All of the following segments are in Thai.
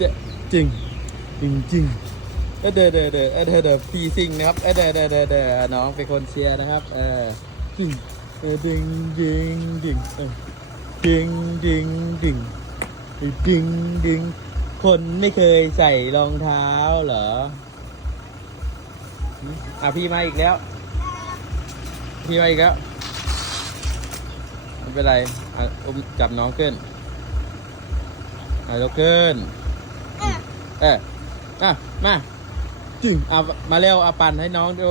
เจ๊จริง จริงจริงเออเดอเดอเดอเออเดอเดอพีซิงนะครับเออเดอเดอเดอเดอน้องเป็นคนเชียร์นะครับ เออจริงเออดิงดิงดิงเออดิงดิงดิงดิงดิงคนไม่เคยใส่รองเท้าเหรออะพี่มาอีกแล้ว พี่มาอีกแล้วไม่เป็นไรอะอุ้มจับน้องขึ้นอะยกขึ้น เอออะมาจริงอะมาเร็วอะปั่นให้น้องดู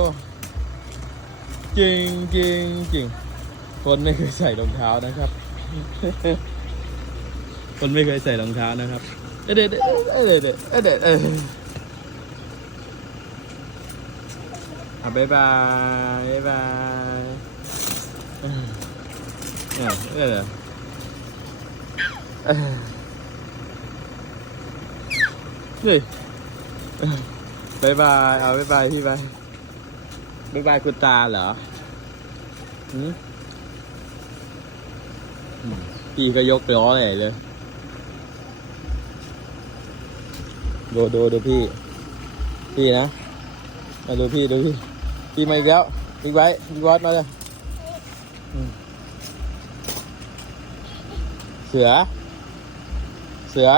จริงจริงจริงคนไม่เคยใส่รองเท้านะครับ คนไม่เคยใส่รองเท้านะครับเอเด็ดเอเด็ดเอเด็ดเอออะบ๊ายบายบ๊ายบายเออเออเออเออ นี่บายบาย เอาบายบายพี่บายบายบายคุณตาเหรอหืมพี่ก็ยกล้อใหญ่เลยดูดูดูพี่ พี่นะมาดูพี่ดูพี่ พี่มาอีกแล้วบิ๊กไบค์บิ๊กบอสมาเลยเสือ เสือ